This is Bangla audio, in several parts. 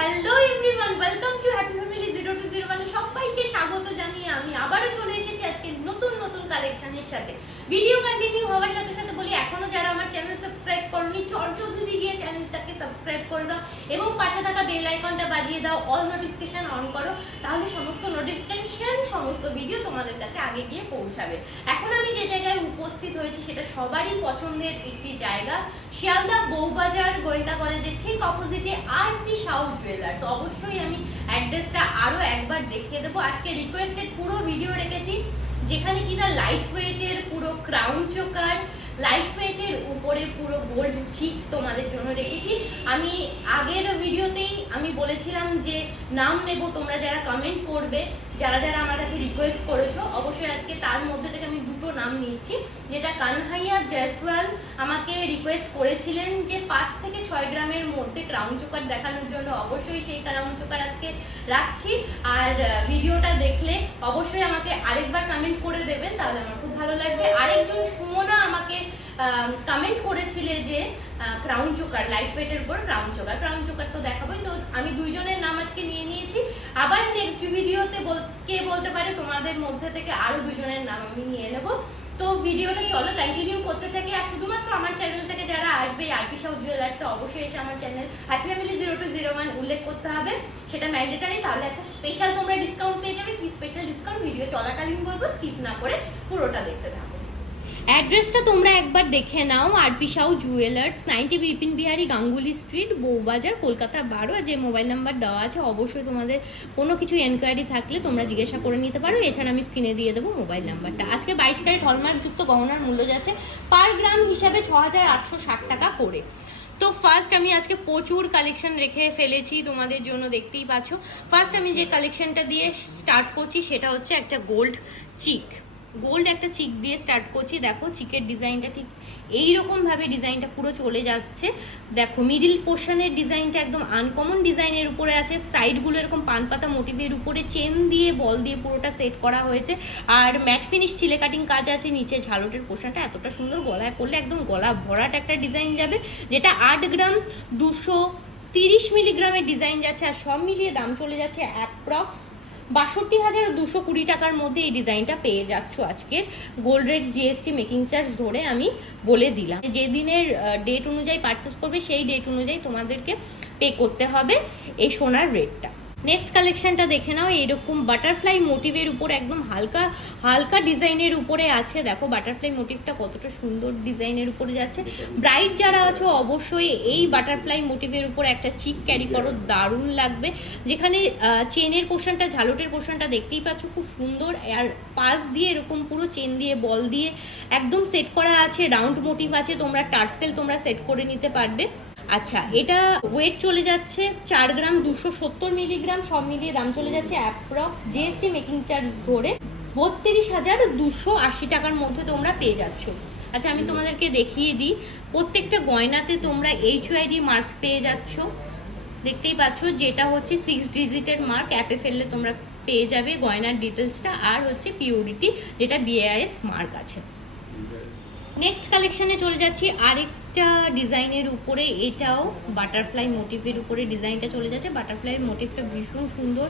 Hello everyone welcome to happy family zero two zero মানে সবাইকে স্বাগত জানিয়ে আমি আবারও চলে এসেছি আজকে নতুন নতুন কালেকশনের সাথে। ভিডিও কন্টিনিউ হওয়ার সাথে সাথে বলি, এখনও যারা আমার চ্যানেল সাবস্ক্রাইব করনি, চট চট দিয়ে চ্যানেলটাকে সাবস্ক্রাইব করে দাও এবং পাশে থাকা বেল আইকনটা বাজিয়ে দাও অল নোটিফিকেশন অন করো, তাহলে সমস্ত নোটিফিকেশন সমস্ত ভিডিও তোমাদের কাছে আগে গিয়ে পৌঁছাবে। এখন আমি যে জায়গায় উপস্থিত হয়েছি সেটা সবারই পছন্দের একটি জায়গা, শিয়ালদা বৌবাজার গোয়েন্দা কলেজের ঠিক অপোজিটে আর পি সাউ জুয়েলার্স অবশ্যই আমি অ্যাড্রেসটা আরও একবার দেখিয়ে দেবো। আজকে রিকোয়েস্টেড পুরো ভিডিও রেখেছি, যেখানে কিনা লাইট ওয়েটের পুরো ক্রাউন চোকার লাইট ওয়েটের উপরে পুরো গোল্ড চিপ তোমাদের জন্য রেখেছি। আমি আগের ভিডিওতেই আমি বলেছিলাম যে নাম নেব, তোমরা যারা কমেন্ট করবে যারা যারা আমার কাছে রিকোয়েস্ট করেছ, অবশ্যই আজকে তার মধ্যে থেকে আমি দুটো নাম নিচ্ছি, যেটা কানহাইয়া জয়সওয়াল আমাকে রিকোয়েস্ট করেছিলেন যে পাঁচ থেকে ছয় গ্রামের মধ্যে ক্রাউন চোকার দেখানোর জন্য। অবশ্যই সেই ক্রাউন চোকার আজকে রাখছি। আর ভিডিওটা দেখলে অবশ্যই আমাকে আরেকবার কমেন্ট করে দেবেন, তাহলে আমার খুব ভালো লাগবে। আরেকজন সুমনা আমাকে কমেন্ট করেছিলে যে ক্রাউন চোকার লাইট ওয়েটের উপর ক্রাউন চোকার ক্রাউন চোকার তো দেখাবোই, তো আমি দুইজনের নাম আজকে নিয়ে নিয়েছি। আবার নেক্সট ভিডিওতে কে বলতে পারে, তোমাদের মধ্যে থেকে আরও দুজনের নাম আমি নিয়ে নেব। তো ভিডিওটা চলো কন্টিনিউ করতে থাকি। আর শুধুমাত্র আমার চ্যানেল থেকে যারা আসবে আরপি সাউ জুয়েলার্সে অবশ্যই এসে আমার channel happy family zero two zero one উল্লেখ করতে হবে। সেটা ম্যান্ডেটারি তাহলে একটা স্পেশাল তোমরা ডিসকাউন্ট পেয়ে যাবে। কি স্পেশাল ডিসকাউন্ট ভিডিও চলাকালীন বলব স্কিপ না করে পুরোটা দেখতে থাকো। অ্যাড্রেসটা তোমরা একবার দেখে নাও RP Sau jewellers ninety Bipin Behari Ganguly street Bowbazar, Kolkata বারো। আর যে মোবাইল নাম্বার দেওয়া আছে, অবশ্যই তোমাদের কোনো কিছু এনকোয়ারি থাকলে তোমরা জিজ্ঞাসা করে নিতে পারো। এছাড়া আমি স্ক্রিনে দিয়ে দেবো মোবাইল নাম্বারটা আজকে বাইশ ক্যারেট হলমার্কযুক্ত গহনার মূল্য যাচ্ছে পার গ্রাম হিসাবে ছ হাজার আটশো ষাট টাকা করে। তো ফার্স্ট আমি আজকে প্রচুর কালেকশন রেখে ফেলেছি তোমাদের জন্য, দেখতেই পাচ্ছ। ফার্স্ট আমি যে কালেকশনটা দিয়ে স্টার্ট করছি, সেটা হচ্ছে একটা গোল্ড চিক গোল্ড একটা চিক দিয়ে স্টার্ট করছি। দেখো চিকের ডিজাইনটা ঠিক এইরকম ভাবে ডিজাইনটা পুরো চলে যাচ্ছে। দেখো মিডিল পোর্শনের ডিজাইনটা একদম আনকমন ডিজাইনের উপরে আছে। সাইডগুলো এরকম পান পাতা মোটিভের উপরে চেন দিয়ে বল দিয়ে পুরোটা সেট করা হয়েছে। আর ম্যাট ফিনিশ ছিলে কাটিং কাজ আছে। নিচে ঝালটের পোর্শনটা এতটা সুন্দর গলায় পড়লে একদম গলা ভরাট একটা ডিজাইন যাবে। যেটা আট গ্রাম, দুশো তিরিশ মিলিগ্রামের ডিজাইন যাচ্ছে। আর সব মিলিয়ে দাম চলে যাচ্ছে অ্যাপ্রক্স বাষট্টি হাজার দুশো কুড়ি টাকার মধ্যে এই ডিজাইনটা পেয়ে যাচ্ছ আজকে। Gold rate GST making charge ধরে আমি বলে দিলাম। যে দিনের ডেট অনুযায়ী পারচেস করবে, সেই ডেট অনুযায়ী তোমাদেরকে পে করতে হবে এই সোনার রেটটা নেক্সট কালেকশনটা দেখে নাও এরকম বাটারফ্লাই মোটিভের উপর একদম হালকা হালকা ডিজাইনের উপরে আছে। দেখো বাটারফ্লাই মোটিভটা কতটা সুন্দর ডিজাইনের উপরে যাচ্ছে। ব্রাইট যারা আছো অবশ্যই এই বাটারফ্লাই মোটিভের উপর একটা চিক ক্যারি করো দারুণ লাগবে। যেখানে চেনের পোর্শনটা ঝালটের পোর্শনটা দেখতেই পাচ্ছ খুব সুন্দর। আর পাশ দিয়ে এরকম পুরো চেন দিয়ে বল দিয়ে একদম সেট করা আছে। রাউন্ড মোটিভ আছে তোমরা টার্সেল তোমরা সেট করে নিতে পারবে। আচ্ছা এটা ওয়েট চলে যাচ্ছে চার গ্রাম দুশো সত্তর মিলিগ্রাম সব মিলিয়ে দাম চলে যাচ্ছে অ্যাপ্রক্স জিএসটি মেকিং চার্জ ধরে বত্রিশ হাজার দুশো আশি টাকার মধ্যে তোমরা পেয়ে যাচ্ছ। আচ্ছা আমি তোমাদেরকে দেখিয়ে দিই প্রত্যেকটা গয়নাতে তোমরা এইচ ওয়াইডি মার্ক পেয়ে যাচ্ছ। দেখতেই পাচ্ছ যেটা হচ্ছে সিক্স ডিজিটের মার্ক অ্যাপে ফেললে তোমরা পেয়ে যাবে গয়নার ডিটেলসটা আর হচ্ছে পিউরিটি যেটা বিএআইএস মার্ক আছে। নেক্সট কালেকশনে চলে যাচ্ছি আরেকটা ডিজাইনের উপরে এটাও বাটারফ্লাই মোটিভের উপরে ডিজাইনটা চলে যাচ্ছে। বাটারফ্লাই মোটিভটা ভীষণ সুন্দর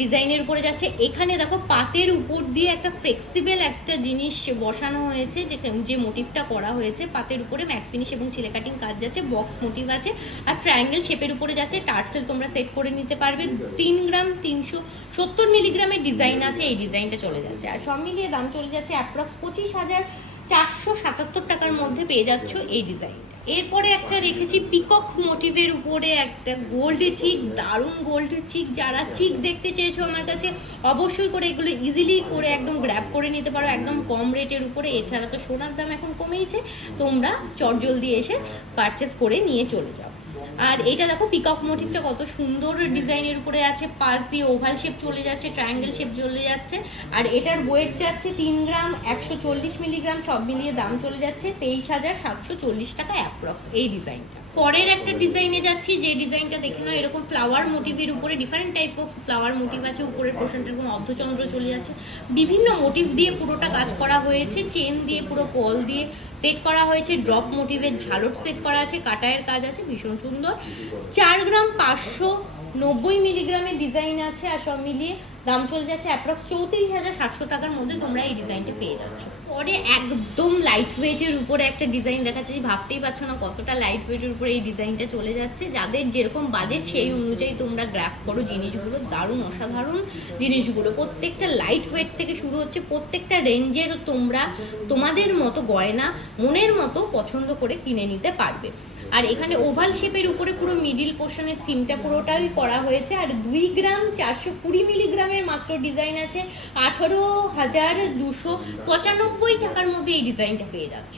ডিজাইনের উপরে যাচ্ছে। এখানে দেখো পাতের উপর দিয়ে একটা ফ্লেক্সিবল একটা জিনিস বসানো হয়েছে, যে যে মোটিভটা করা হয়েছে। পাতের উপরে ম্যাট ফিনিশ এবং ছিলে কাটিং কাজ যাচ্ছে বক্স মোটিভ আছে। আর ট্রায়াঙ্গেল শেপের উপরে যাচ্ছে টার্সেল তোমরা সেট করে নিতে পারবে। তিন গ্রাম তিনশো সত্তর মিলিগ্রামের ডিজাইন আছে, এই ডিজাইনটা চলে যাচ্ছে। আর সব মিলিয়ে দাম চলে যাচ্ছে অ্যাপ্রক্স পঁচিশ হাজার চারশো সাতাত্তর টাকার মধ্যে পেয়ে যাচ্ছ এই ডিজাইনটা এরপরে একটা রেখেছি পিকক মোটিভের উপরে, একটা গোল্ড চিক দারুণ গোল্ড চিক যারা চিক দেখতে চেয়েছো আমার কাছে, অবশ্যই করে এগুলো ইজিলি করে একদম গ্র্যাব করে নিতে পারো, একদম কম রেটের উপরে। এছাড়া তো সোনার দাম এখন কমেইছে, তোমরা চটজলদি এসে পারচেস করে নিয়ে চলে যাও। আর এটা দেখো পিকক মোটিভটা কত সুন্দর ডিজাইনের উপরে আছে, পাশ দিয়ে ওভাল শেপ চলে যাচ্ছে ট্রায়াঙ্গেল শেপ চলে যাচ্ছে, আর এটার ওয়েট যাচ্ছে তিন গ্রাম, একশো চল্লিশ মিলিগ্রাম সব মিলিয়ে দাম চলে যাচ্ছে তেইশ হাজার সাতশো চল্লিশ টাকা অ্যাপ্রক্স এই ডিজাইনটা পরের একটা ডিজাইনে যাচ্ছি, যে ডিজাইনটা দেখে নাও, এরকম ফ্লাওয়ার মোটিভের উপরে different type of flower motif আছে, উপরের পোর্শনটা এরকম অর্ধচন্দ্র চলে যাচ্ছে। বিভিন্ন মোটিভ দিয়ে পুরোটা কাজ করা হয়েছে চেন দিয়ে পুরো পল দিয়ে সেট করা হয়েছে ড্রপ মোটিভের ঝালট সেট করা আছে কাটায়ের কাজ আছে, ভীষণ সুন্দর। চার গ্রাম পাঁচশো নব্বই মিলিগ্রামের ডিজাইন আছে, আর সব মিলিয়ে দাম চলে যাচ্ছে অ্যাপ্রক্স চৌত্রিশ হাজার সাতশো টাকার মধ্যে তোমরা এই ডিজাইনটা পেয়ে যাচ্ছ। পরে একদম লাইট ওয়েটের উপরে একটা ডিজাইন দেখাচ্ছে ভাবতেই পারছ না কতটা লাইট ওয়েটের উপরে এই ডিজাইনটা চলে যাচ্ছে। যাদের যেরকম বাজেট সেই অনুযায়ী তোমরা গ্র্যাপ করো জিনিসগুলো। দারুণ, অসাধারণ জিনিসগুলো। প্রত্যেকটা লাইট ওয়েট থেকে শুরু হচ্ছে, প্রত্যেকটা রেঞ্জের তোমরা তোমাদের মতো গয়না, মনের মতো পছন্দ করে কিনে নিতে পারবে। আর এখানে ওভাল শেপের উপরে পুরো মিডিল পোর্শনের থিমটা পুরোটাই করা হয়েছে। আর দুই গ্রাম চারশো কুড়ি মিলিগ্রামের মাত্র ডিজাইন আছে। আঠারো হাজার দুশো পঁচানব্বই টাকার মধ্যে এই ডিজাইনটা পেয়ে যাচ্ছ।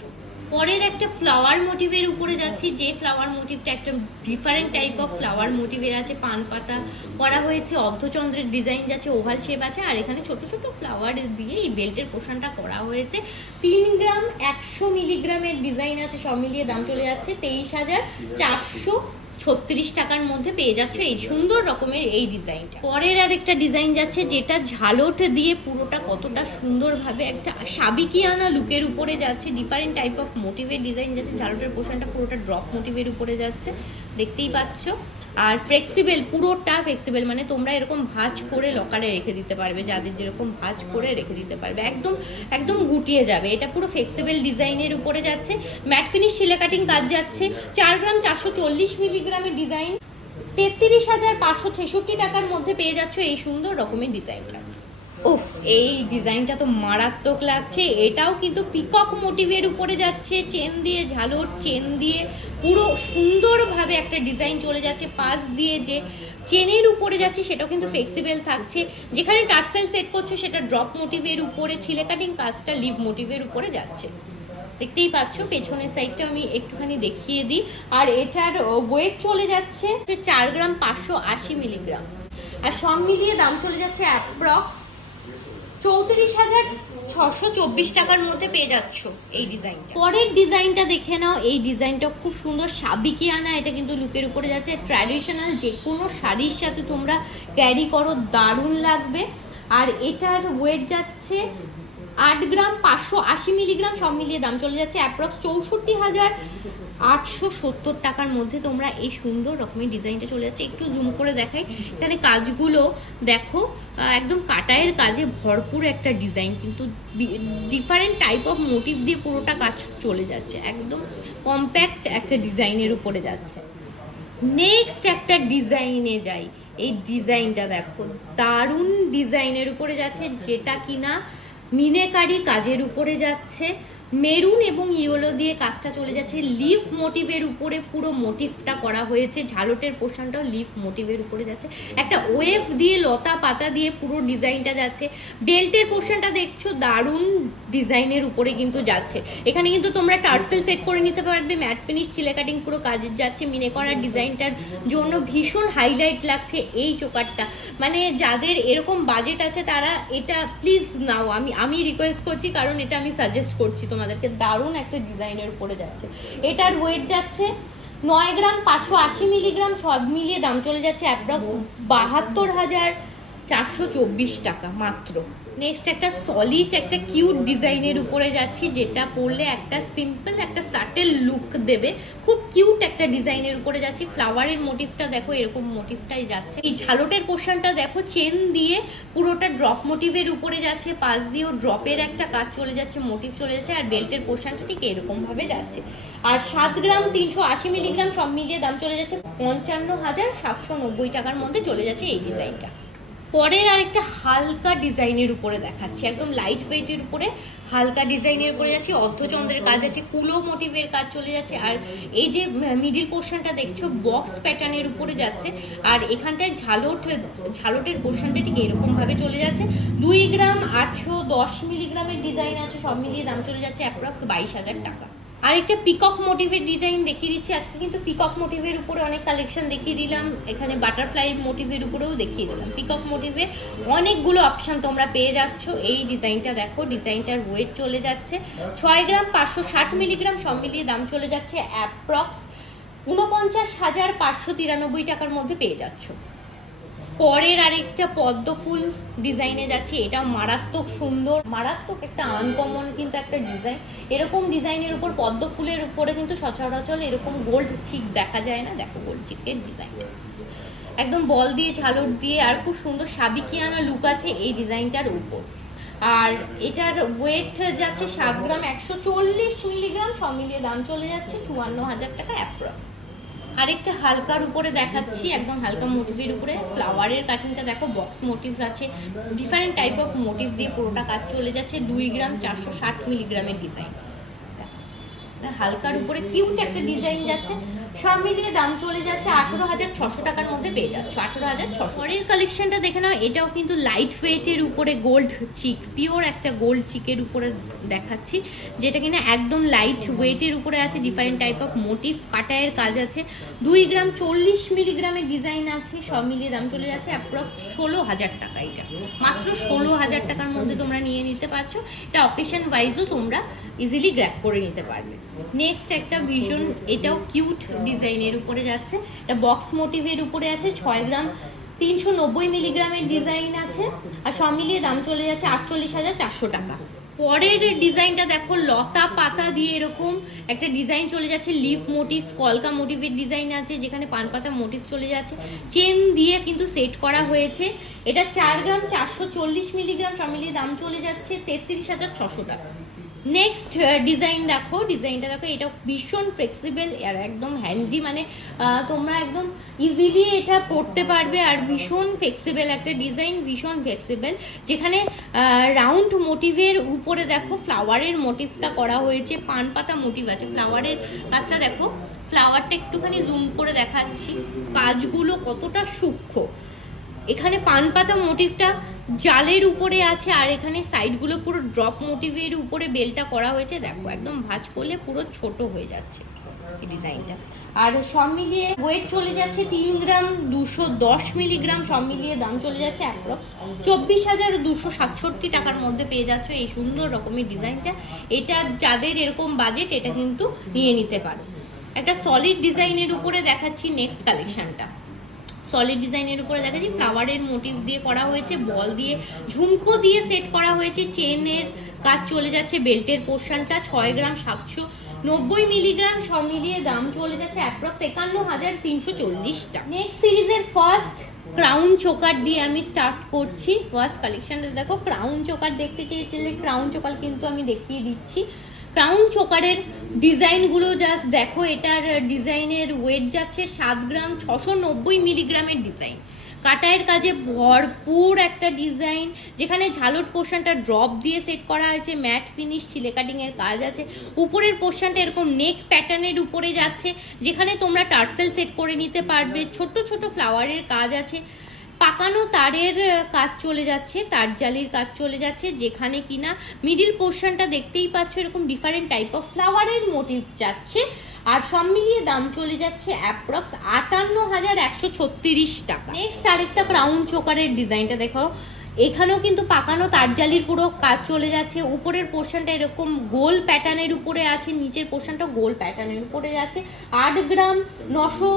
পরের একটা ফ্লাওয়ার মোটিভের উপরে যাচ্ছি, যে ফ্লাওয়ার মোটিভটা একটা ডিফারেন্ট টাইপ অফ ফ্লাওয়ার মোটিভের আছে, পান পাতা করা হয়েছে, অর্ধচন্দ্রের ডিজাইন যাচ্ছে ওভাল শেপ আছে, আর এখানে ছোট ছোট ফ্লাওয়ার দিয়ে এই বেল্টের পোশানটা করা হয়েছে। তিন গ্রাম একশো মিলিগ্রামের ডিজাইন আছে, সব মিলিয়ে দাম চলে যাচ্ছে তেইশ হাজার চারশো ছত্রিশ টাকার মধ্যে পেয়ে যাচ্ছ এই সুন্দর রকমের এই ডিজাইনটা। পরের আর একটা ডিজাইন যাচ্ছে যেটা ঝালট দিয়ে পুরোটা কতটা সুন্দরভাবে একটা সাবিকিয়ানা লুকের উপরে যাচ্ছে ডিফারেন্ট টাইপ অফ মোটিভের ডিজাইন যাচ্ছে, ঝালটের পোর্শনটা পুরোটা ড্রপ মোটিভের উপরে যাচ্ছে। দেখতেই পাচ্ছ আর ফ্লেক্সিবল পুরোটা ফ্লেক্সিবেল মানে তোমরা এরকম ভাঁজ করে লকারে রেখে দিতে পারবে, যাদের যেরকম ভাঁজ করে রেখে দিতে পারবে। একদম একদম গুটিয়ে যাবে। এটা পুরো ফ্লেক্সিবেল ডিজাইনের উপরে যাচ্ছে। ম্যাট ফিনিশ সিলে কাটিং কাজ যাচ্ছে। চার গ্রাম চারশো চল্লিশ মিলিগ্রামের ডিজাইন। তেত্রিশ হাজার পাঁচশো ছেষট্টি টাকার মধ্যে পেয়ে যাচ্ছ এই সুন্দর রকমের ডিজাইনটা। উফ, এই ডিজাইনটা তো মারাত্মক লাগছে। এটাও কিন্তু পিকক মোটিভের উপরে যাচ্ছে, চেন দিয়ে, ঝালর চেন দিয়ে। পুরো সুন্দরভাবে একটা ডিজাইন চলে যাচ্ছে, পাশ দিয়ে যে চেনের উপরে যাচ্ছে, সেটাও কিন্তু ফ্লেক্সিবল থাকছে। যেখানে টার্সেল সেট করছ, সেটা ড্রপ মোটিভের উপরে, ছিলে কাটিং কাজটা লিভ মোটিভের উপরে যাচ্ছে। দেখতেই পাচ্ছ, পেছনের সাইডটা আমি একটুখানি দেখিয়ে দিই। আর এটার ওয়েট চলে যাচ্ছে, চার গ্রাম পাঁচশো আশি মিলিগ্রাম আর সব মিলিয়ে দাম চলে যাচ্ছে অ্যাপ্রক্স চৌত্রিশ হাজার ছশো চব্বিশ টাকার মধ্যে পেয়ে যাচ্ছ এই ডিজাইনটা। পরের ডিজাইনটা দেখে নাও, এই ডিজাইনটা খুব সুন্দর সাবিকি আনা, এটা কিন্তু লুকের উপরে যাচ্ছে। ট্র্যাডিশনাল যে কোনো শাড়ির সাথে তোমরা ক্যারি করো, দারুণ লাগবে। আর এটার ওয়েট যাচ্ছে আট গ্রাম পাঁচশো আশি মিলিগ্রাম, সব মিলিয়ে দাম চলে যাচ্ছে অ্যাপ্রক্স চৌষট্টি হাজার আটশো সত্তর টাকার মধ্যে তোমরা এই সুন্দর রকমের ডিজাইনটা চলে যাচ্ছে। একটু জুম করে দেখাই। এখানে কাজগুলো দেখো একদম কাটায়ের কাজে ভরপুর একটা ডিজাইন, কিন্তু ডিফারেন্ট টাইপ অফ মোটিভ দিয়ে পুরোটা কাজ চলে যাচ্ছে। একদম কম্প্যাক্ট একটা ডিজাইনের উপরে যাচ্ছে। নেক্সট একটা ডিজাইনে যাই। এই ডিজাইনটা দেখো, দারুণ ডিজাইনের উপরে যাচ্ছে, যেটা কিনা মিনেকারি কাজের উপরে যাচ্ছে। মেরুন এবং ইয়েলো দিয়ে কাজটা চলে যাচ্ছে। লিফ মোটিভের উপরে পুরো মোটিভটা করা হয়েছে। ঝালটের পোর্শনটাও লিফ মোটিভের উপরে যাচ্ছে। একটা ওয়েভ দিয়ে লতা পাতা দিয়ে পুরো ডিজাইনটা যাচ্ছে। বেল্টের পোর্শনটা দেখছ, দারুণ ডিজাইনের উপরে কিন্তু যাচ্ছে। এখানে কিন্তু তোমরা টার্সেল সেট করে নিতে পারবে, ম্যাট ফিনিশ, চিলে কাটিং পুরো কাজের যাচ্ছে। মিনে করার ডিজাইনটার জন্য ভীষণ হাইলাইট লাগছে এই চোকারটা। মানে যাদের এরকম বাজেট আছে তারা এটা, প্লিজ নাও, আমি আমি রিকোয়েস্ট করছি, কারণ এটা আমি সাজেস্ট করছি তোমাদেরকে দারুণ একটা ডিজাইনের উপরে যাচ্ছে। এটার ওয়েট যাচ্ছে নয় গ্রাম পাঁচশো আশি মিলিগ্রাম, সব মিলিয়ে দাম চলে যাচ্ছে অ্যাপ্রক্স বাহাত্তর হাজার চারশো চব্বিশ টাকা মাত্র। নেক্সট একটা সলিড একটা কিউট ডিজাইনের উপরে যাচ্ছি, যেটা পরলে একটা সিম্পল একটা সাটেল লুক দেবে। খুব কিউট একটা ডিজাইনের উপরে যাচ্ছি। ফ্লাওয়ারের মোটিভটা দেখো, এরকম মোটিভটাই যাচ্ছে। এই ঝালটের পোর্শনটা দেখো চেন দিয়ে পুরোটা ড্রপ মোটিভের উপরে যাচ্ছে, পাশ দিয়েও ড্রপের একটা কাজ চলে যাচ্ছে মোটিভ চলে যাচ্ছে, আর বেল্টের পোর্শনটা ঠিক এরকম ভাবে যাচ্ছে। আর সাত গ্রাম তিনশো আশি মিলিগ্রাম সব মিলিয়ে দাম চলে যাচ্ছে পঞ্চান্ন হাজার সাতশো নব্বই টাকার মধ্যে চলে যাচ্ছে এই ডিজাইনটা পরের আরেকটা হালকা ডিজাইনের উপরে দেখাচ্ছি, একদম লাইট ওয়েটের উপরে হালকা ডিজাইনের উপরে যাচ্ছে, অর্ধচন্দ্রের কাজ আছে, কুলো মোটিভের কাজ চলে যাচ্ছে, আর এই যে মিডিল পোর্শনটা দেখছ বক্স প্যাটার্নের উপরে যাচ্ছে, আর এখানটায় ঝালট, ঝালটের পোর্শনটা ঠিক এরকমভাবে চলে যাচ্ছে, দুই গ্রাম আটশো দশ মিলিগ্রামের ডিজাইন আছে, সব মিলিয়ে দাম চলে যাচ্ছে অ্যাপ্রক্স বাইশ হাজার টাকা। আরেকটা পিকক মোটিভের ডিজাইন দেখিয়ে দিচ্ছি। আজকে কিন্তু পিকক মোটিভের উপরে অনেক কালেকশন দেখিয়ে দিলাম। এখানে বাটারফ্লাই মোটিভের উপরেও দেখিয়ে দিলাম। পিকক মোটিভে অনেকগুলো অপশান তোমরা পেয়ে যাচ্ছ। এই ডিজাইনটা দেখো ডিজাইনটার ওয়েট চলে যাচ্ছে। ছয় গ্রাম পাঁচশো ষাট মিলিগ্রাম সব মিলিয়ে দাম চলে যাচ্ছে অ্যাপ্রক্স ঊনপঞ্চাশ হাজার পাঁচশো তিরানব্বই টাকার মধ্যে পেয়ে যাচ্ছ। পরের আরেকটা পদ্ম ফুল ডিজাইনে যাচ্ছে, এটা মারাত্মক সুন্দর, মারাত্মক একটা আনকমন কিন্তু একটা ডিজাইন এরকম ডিজাইনের উপর, পদ্ম ফুলের উপরে কিন্তু সচরাচর এরকম গোল্ড চিক দেখা যায় না, দেখো গোল্ড চিকের ডিজাইন একদম বল দিয়ে, ঝালর দিয়ে, আর খুব সুন্দর সাবিকিয়ানা লুক আছে এই ডিজাইনটার উপর। আর এটার ওয়েট যাচ্ছে সাত গ্রাম একশো চল্লিশ মিলিগ্রাম সব মিলিয়ে দাম চলে যাচ্ছে চুয়ান্ন হাজার টাকা অ্যাপ্রক্স আরেকটা হালকার উপরে দেখাচ্ছি, একদম হালকা মোটিভের উপরে। ফ্লাওয়ারের কাটিংটা দেখো বক্স মোটিভ আছে। ডিফারেন্ট টাইপ অফ মোটিভ দিয়ে পুরোটা কাজ চলে যাচ্ছে, দুই গ্রাম চারশো ষাট মিলিগ্রামের ডিজাইন হালকার উপরে কিউট একটা ডিজাইন যাচ্ছে। সব মিলিয়ে দাম চলে যাচ্ছে আঠেরো হাজার ছশো টাকার মধ্যে পেয়ে যাচ্ছ। আঠেরো হাজার ছশো। পরের কালেকশনটা দেখে নাও, এটাও কিন্তু লাইট ওয়েটের উপরে গোল্ড চিক পিওর একটা গোল্ড চিকের উপরে দেখাচ্ছি, যেটা কিনা একদম লাইট ওয়েটের উপরে আছে ডিফারেন্ট টাইপ অফ মোটিভ কাটায়ের কাজ আছে। দুই গ্রাম চল্লিশ মিলিগ্রামের ডিজাইন আছে, সব মিলিয়ে দাম চলে যাচ্ছে অ্যাপ্রক্স ষোলো হাজার টাকা এটা। মাত্র ষোলো হাজার টাকার মধ্যে তোমরা নিয়ে নিতে পারছ। এটা অকেশন ওয়াইজও তোমরা ইজিলি গ্র্যাপ করে নিতে পারবে। নেক্সট একটা ভীষণ এটাও কিউট ডিজাইনের উপরে যাচ্ছে। এটা বক্স মোটিভের উপরে আছে, ছয় গ্রাম, তিনশো নব্বই মিলিগ্রামের ডিজাইন আছে। আর সব মিলিয়ে দাম চলে যাচ্ছে আটচল্লিশ হাজার চারশো টাকা। পরের ডিজাইনটা দেখো, লতা পাতা দিয়ে এরকম একটা ডিজাইন চলে যাচ্ছে। লিফ মোটিভ কলকা মোটিভের ডিজাইন আছে, যেখানে পান পাতা মোটিভ চলে যাচ্ছে। চেন দিয়ে কিন্তু সেট করা হয়েছে। এটা চার গ্রাম, চারশো চল্লিশ মিলিগ্রাম, সব মিলিয়ে দাম চলে যাচ্ছে তেত্রিশ হাজার ছশো টাকা। নেক্সট ডিজাইন দেখো ডিজাইনটা দেখো, এটা ভীষণ ফ্লেক্সিবল আর একদম হ্যান্ডি মানে তোমরা একদম ইজিলি এটা পড়তে পারবে, আর ভীষণ ফ্লেক্সিবল একটা ডিজাইন ভীষণ ফ্লেক্সিবল যেখানে রাউন্ড মোটিভের উপরে দেখো ফ্লাওয়ারের মোটিভটা করা হয়েছে, পান পাতা মোটিভ আছে ফ্লাওয়ারের কাজটা দেখো ফ্লাওয়ারটা একটুখানি জুম করে দেখাচ্ছি, কাজগুলো কতটা সূক্ষ্ম। এখানে পান পাতা মোটিভটা জালের উপরে আছে আর এখানে সাইডগুলো পুরো ড্রপ মোটিভের উপরে বেলটা করা হয়েছে। দেখো, একদম ভাজ করলে পুরো ছোট হয়ে যাচ্ছে এই ডিজাইনটা আর সব মিলিয়ে ওয়েট চলে যাচ্ছে তিন গ্রাম দুশো দশ মিলিগ্রাম সব মিলিয়ে দাম চলে যাচ্ছে অ্যাপ্রক্স চব্বিশ হাজার দুশো সাতষট্টি টাকার মধ্যে পেয়ে যাচ্ছ এই সুন্দর রকমের ডিজাইনটা এটা যাদের এরকম বাজেট এটা কিন্তু নিয়ে নিতে পারো। একটা সলিড ডিজাইনের উপরে দেখাচ্ছি নেক্সট কালেকশনটা সলিড ডিজাইনের উপরে দেখা দেখাচ্ছি ফ্লাওয়ারের মোটিভ দিয়ে করা হয়েছে বল দিয়ে, ঝুমকো দিয়ে সেট করা হয়েছে চেনের কাজ চলে যাচ্ছে বেল্টের পোর্শনটা ছয় গ্রাম সাতশো নব্বই মিলিগ্রাম সব মিলিয়ে দাম চলে যাচ্ছে অ্যাপ্রক্স একান্ন হাজার তিনশো চল্লিশটা। নেক্সট সিরিজের ফার্স্ট ক্রাউন চোকার দিয়ে আমি স্টার্ট করছি। ফার্স্ট কালেকশনটা দেখো ক্রাউন চোকার দেখতে চেয়েছিলে ক্রাউন চোকার কিন্তু আমি দেখিয়ে দিচ্ছি। ক্রাউন চোকারের ডিজাইনগুলো জাস্ট দেখো, এটার ডিজাইনের ওয়েট যাচ্ছে সাত গ্রাম ছশো নব্বই মিলিগ্রামের ডিজাইন কাটায়ের কাজে ভরপুর একটা ডিজাইন যেখানে ঝালট পোর্শনটা ড্রপ দিয়ে সেট করা হয়েছে ম্যাট ফিনিশ ছিলে কাটিংয়ের কাজ আছে। উপরের পোর্শনটা এরকম নেক প্যাটার্নের উপরে যাচ্ছে, যেখানে তোমরা টার্সেল সেট করে নিতে পারবে। ছোট ছোট ফ্লাওয়ারের কাজ আছে। পাকানো তারের কাজ চলে যাচ্ছে, তার জালির কাজ চলে যাচ্ছে, যেখানে কিনা মিডিল পোর্শনটা দেখতেই পাচ্ছ এরকম ডিফারেন্ট টাইপ অফ ফ্লাওয়ারের মোটিভ যাচ্ছে। আর সব মিলিয়ে দাম চলে যাচ্ছে অ্যাপ্রক্স আটান্ন হাজার একশো ছত্রিশ টাকা। নেক্সট আরেকটা ক্রাউন চোকারের ডিজাইনটা দেখো। এখানেও কিন্তু পাকানো তারজালির পুরো কাজ চলে যাচ্ছে। উপরের পোর্শনটা এরকম গোল প্যাটার্নের উপরে আছে, নিচের পোর্শনটা গোল প্যাটার্নের উপরে যাচ্ছে। আট গ্রাম নশো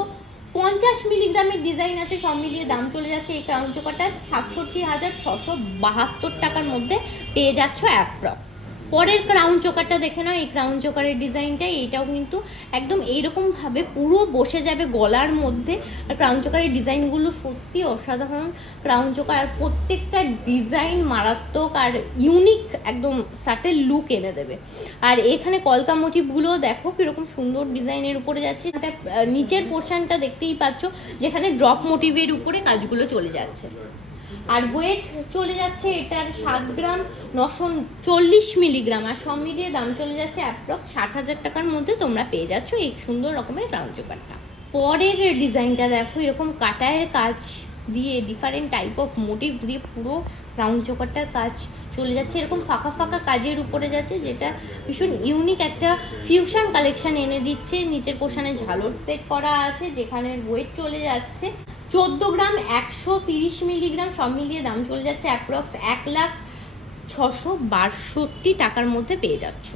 পঞ্চাশ মিলিগ্রামের ডিজাইন আছে, সব মিলিয়ে দাম চলে যাচ্ছে এই ক্রাউন চোকাটা। সাতষট্টি হাজার ছশো বাহাত্তর টাকার মধ্যে পেয়ে যাচ্ছ অ্যাপ্রক্স পরের ক্রাউন চোকারটা দেখে নাও, এই ক্রাউন চোকারের ডিজাইনটা এইটাও কিন্তু একদম এইরকম ভাবে পুরো বসে যাবে গলার মধ্যে। আর ক্রাউন চোকারের ডিজাইনগুলো সত্যি অসাধারণ। ক্রাউন চোকার আর প্রত্যেকটা ডিজাইন মারাত্মক আর ইউনিক একদম সাটেল লুক এনে দেবে। আর এখানে কলকা মোটিভগুলো দেখো কীরকম সুন্দর ডিজাইনের উপরে যাচ্ছে। এটা নিচের পোর্শনটা দেখতেই পাচ্ছ, যেখানে ড্রপ মোটিভের উপরে কাজগুলো চলে যাচ্ছে। আর ওয়েট চলে যাচ্ছে এটার সাত গ্রাম, নশো চল্লিশ মিলিগ্রাম আর সব মিলিয়ে দাম চলে যাচ্ছে অ্যাপ্রক্স ষাট হাজার টাকার মধ্যে তোমরা পেয়ে যাচ্ছ এই সুন্দর রকমের ব্রাউন চোকারটা পরের ডিজাইনটা দেখো, এরকম কাটায়ের কাজ দিয়ে ডিফারেন্ট টাইপ অফ মোটিভ দিয়ে পুরো রাউন্ড চোকারটার কাজ চলে যাচ্ছে। এরকম ফাঁকা ফাঁকা কাজের উপরে যাচ্ছে, যেটা ভীষণ ইউনিক একটা ফিউশন কালেকশন এনে দিচ্ছে। নিচের পোষণে ঝালর সেট করা আছে, যেখানে ওয়েট চলে যাচ্ছে। চোদ্দ গ্রাম একশো তিরিশ মিলিগ্রাম, সব মিলিয়ে দাম চলে যাচ্ছে অ্যাপ্রক্স এক লাখ ছশো বাষট্টি টাকার মধ্যে পেয়ে যাচ্ছ।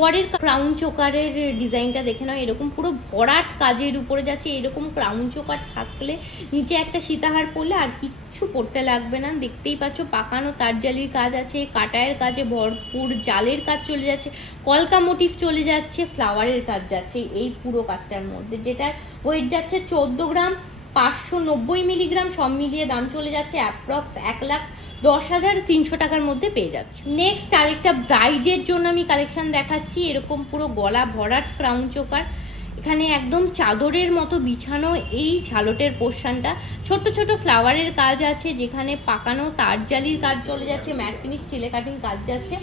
পরের ক্রাউন চোকারের ডিজাইনটা দেখে নাও, এরকম পুরো ভরাট কাজের উপরে যাচ্ছে, এরকম ক্রাউন চোকার থাকলে নিচে একটা সীতাহার পরলে আর কিচ্ছু পড়তে লাগবে না। দেখতেই পাচ্ছ, পাকানো তারজালির কাজ আছে, কাটায়ের কাজে ভরপুর জালের কাজ চলে যাচ্ছে, কলকা মোটিভ চলে যাচ্ছে ফ্লাওয়ারের কাজ যাচ্ছে, এই পুরো কাজটার মধ্যে। যেটার ওয়েট যাচ্ছে চোদ্দ গ্রাম পাঁচশো নব্বই মিলিগ্রাম সব মিলিয়ে দাম চলে যাচ্ছে অ্যাপ্রক্স এক লাখ দশ হাজার তিনশো টাকার মধ্যে পেয়ে যাচ্ছ। নেক্সট আরেকটা ব্রাইডের জন্য আমি কালেকশন দেখাচ্ছি। এরকম পুরো গলা ভরাট ক্রাউন চোকার। এখানে একদম চাদরের মতো বিছানো এই ঝালটের পোর্শনটা। ছোট ছোট ফ্লাওয়ারের কাজ আছে, যেখানে পাকানো তারজালির কাজ চলে যাচ্ছে, ম্যাট ফিনিশ চিলে কাটিং কাজ যাচ্ছে।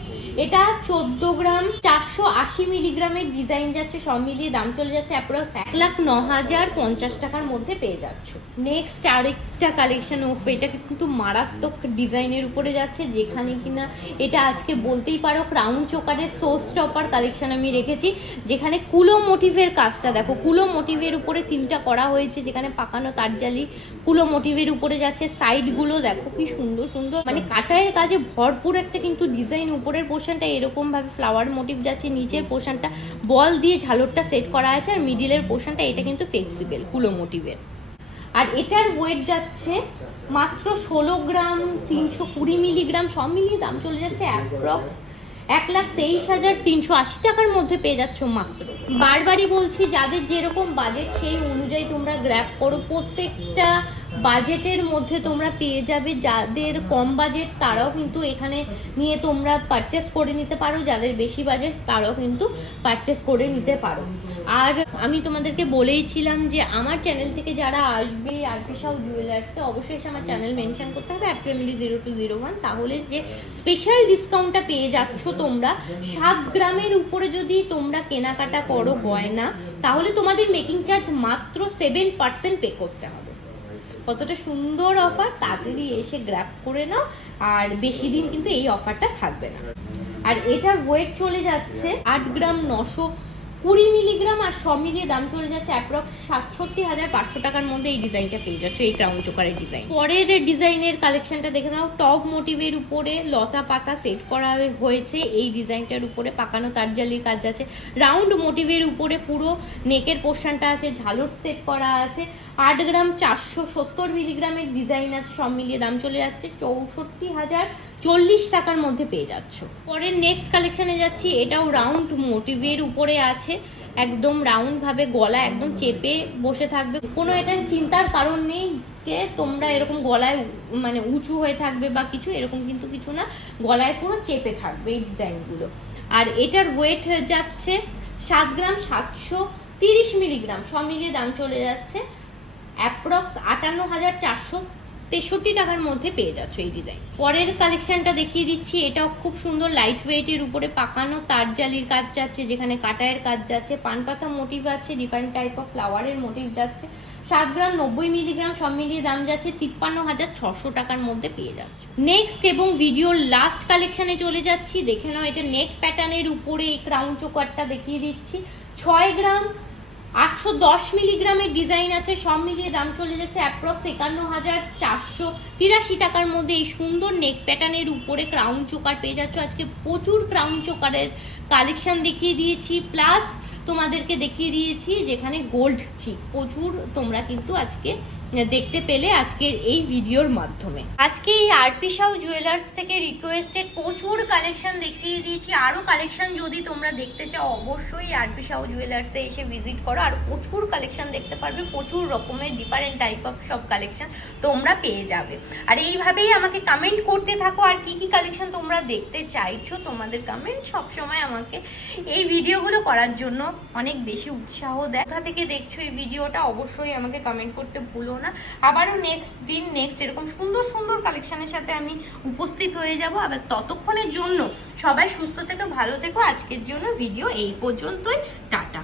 এটা চোদ্দ গ্রাম, চারশো আশি মিলিগ্রামের ডিজাইন যাচ্ছে, সব মিলিয়ে দাম চলে যাচ্ছে অ্যাপ্রক্স এক লাখ ন হাজার পঞ্চাশ টাকার মধ্যে পেয়ে যাচ্ছ। নেক্সট আরেকটা কালেকশন ওফ এটা কিন্তু মারাত্মক ডিজাইনের উপরে যাচ্ছে, যেখানে কিনা এটা আজকে বলতেই পারো ক্রাউন চোকারের সোস টপার কালেকশন আমি রেখেছি, যেখানে কুলো মোটিভের কাজটা দেখো, কুলো মোটিভের উপরে তিনটা করা হয়েছে, যেখানে পাকানো তারজালি কুলো মোটিভের উপরে যাচ্ছে সাইডগুলো দেখো কি সুন্দর সুন্দর। মানে কাটায়ের কাজে ভরপুর একটা কিন্তু ডিজাইন উপরের পোর্শনটা এরকম ভাবে ফ্লাওয়ার মোটিভ যাচ্ছে, নিচের পোর্শনটা বল দিয়ে ঝালরটা সেট করা আছে, আর মিডিলের পোর্শনটা এটা কিন্তু ফ্লেক্সিবল কুলো মোটিভের আর এটার ওয়েট যাচ্ছে মাত্র ষোলো গ্রাম, তিনশো কুড়ি মিলিগ্রাম সব মিলিয়ে দাম চলে যাচ্ছে অ্যাপ্রক্স এক লাখ তেইশ হাজার তিনশো আশি টাকার মধ্যে পেয়ে যাচ্ছ মাত্র। বারবারই বলছি, যাদের যেরকম বাজেট সেই অনুযায়ী তোমরা গ্র্যাপ করো। প্রত্যেকটা বাজেটের মধ্যে তোমরা পেয়ে যাবে। যাদের কম বাজেট তারাও কিন্তু এখানে নিয়ে তোমরা পারচেস করে নিতে পারো। যাদের বেশি বাজেট তারাও কিন্তু পারচেস করে নিতে পারো। আর আমি তোমাদেরকে বলেইছিলাম যে আমার চ্যানেল থেকে যারা আসবে আর পেশাও জুয়েলার্সে অবশ্যই এসে আমার চ্যানেল মেনশন করতে হবে এক family zero two zero one তাহলে যে স্পেশাল ডিসকাউন্টটা পেয়ে যাচ্ছ তোমরা, সাত গ্রামের উপরে যদি তোমরা কেনাকাটা করো গয়না, তাহলে তোমাদের মেকিং চার্জ মাত্র সেভেন পার্সেন্ট পে করতে হবে। কতটা সুন্দর অফার তাড়াতাড়ি এসে গ্র্যাপ করে নাও, আর বেশি দিন কিন্তু এই অফারটা থাকবে না। আর এটার ওয়েট চলে যাচ্ছে আট গ্রাম নশো কুড়ি মিলিগ্রাম আর সব মিলিয়ে দাম চলে যাচ্ছে অ্যাপ্রক্স সাতষট্টি হাজার পাঁচশো টাকার মধ্যে এই ডিজাইনটা পেয়ে যাচ্ছে, এই ক্রাউন চোকারের ডিজাইন পরের ডিজাইনের কালেকশনটা দেখে নাও টপ মোটিভের উপরে লতা পাতা সেট করা হয়েছে, এই ডিজাইনটার উপরে পাকানো তারজালির কাজ আছে। রাউন্ড মোটিভের উপরে পুরো নেকের পোর্শনটা আছে, ঝালট সেট করা আছে। আট গ্রাম চারশো সত্তর মিলিগ্রামের ডিজাইন আছে, সব মিলিয়ে দাম চলে যাচ্ছে চৌষট্টি হাজার চল্লিশ টাকার মধ্যে পেয়ে যাচ্ছ। পরের নেক্সট কালেকশানে যাচ্ছি, এটাও রাউন্ড মোটিভের উপরে আছে। একদম রাউন্ড ভাবে গলা একদম চেপে বসে থাকবে। কোনো এটার চিন্তার কারণ নেই যে তোমরা এরকম গলায় মানে উঁচু হয়ে থাকবে বা কিছু, এরকম কিন্তু কিছু না। গলায় পুরো চেপে থাকবে এই ডিজাইনগুলো আর এটার ওয়েট যাচ্ছে সাত গ্রাম সাতশো তিরিশ মিলিগ্রাম সব মিলিয়ে দাম চলে যাচ্ছে। অ্যাপ্রক্স আটান্ন হাজার চারশো তেষট্টি টাকার মধ্যে পেয়ে যাচ্ছ এই ডিজাইন পরের কালেকশনটা দেখিয়ে দিচ্ছি, এটাও খুব সুন্দর লাইট ওয়েটের উপরে পাকানো, তার জালির কাজ যাচ্ছে, যেখানে কাটায়ের কাজ যাচ্ছে পান পানপাতা মোটিভ আছে ডিফারেন্ট টাইপ অফ ফ্লাওয়ারের মোটিভ যাচ্ছে, সাত গ্রাম নব্বই মিলিগ্রাম সব মিলিয়ে দাম যাচ্ছে তিপ্পান্ন হাজার ছশো টাকার মধ্যে পেয়ে যাচ্ছ। নেক্সট এবং ভিডিওর লাস্ট কালেকশনে চলে যাচ্ছি, দেখে নাও, এটা নেক প্যাটার্নের উপরে এই ক্রাউন চোকারটা দেখিয়ে দিচ্ছি। ছয় গ্রাম আটশো দশ মিলিগ্রামের ডিজাইন আছে, সব মিলিয়ে দাম চলে যাচ্ছে অ্যাপ্রক্স একান্ন হাজার চারশো তিরাশি টাকার মধ্যে। এই সুন্দর নেক প্যাটার্নের উপরে ক্রাউন চোকার পেয়ে যাচ্ছ। আজকে প্রচুর ক্রাউন চোকারের কালেকশন দেখিয়ে দিয়েছি। প্লাস তোমাদেরকে দেখিয়ে দিয়েছি যেখানে গোল্ড চিপ প্রচুর তোমরা কিন্তু আজকে দেখতে পেলে আজকের এই ভিডিওর মাধ্যমে। আজকে এই আরপি সাউ জুয়েলার্স থেকে রিকোয়েস্টেড প্রচুর কালেকশন দেখিয়ে দিয়েছি। আরও কালেকশন যদি তোমরা দেখতে চাও, অবশ্যই আরপি সাউ জুয়েলার্সে এসে ভিজিট করো। আর প্রচুর কালেকশন দেখতে পারবে, প্রচুর রকমের ডিফারেন্ট টাইপ অফ সব কালেকশন তোমরা পেয়ে যাবে। আর এইভাবেই আমাকে কমেন্ট করতে থাকো, আর কি কি কালেকশন তোমরা দেখতে চাইছো, তোমাদের কমেন্ট সবসময় আমাকে এই ভিডিওগুলো করার জন্য অনেক বেশি উৎসাহ দেয়। কোথা থেকে দেখছ এই ভিডিওটা, অবশ্যই আমাকে কমেন্ট করতে ভুলো না। আবারও নেক্সট দিন নেক্সট এরকম সুন্দর সুন্দর কালেকশনের সাথে আমি উপস্থিত হয়ে যাব। আবার ততক্ষণের জন্য সবাই সুস্থ থেকো, ভালো থেকো। আজকের জন্য ভিডিও এই পর্যন্তই। টাটা।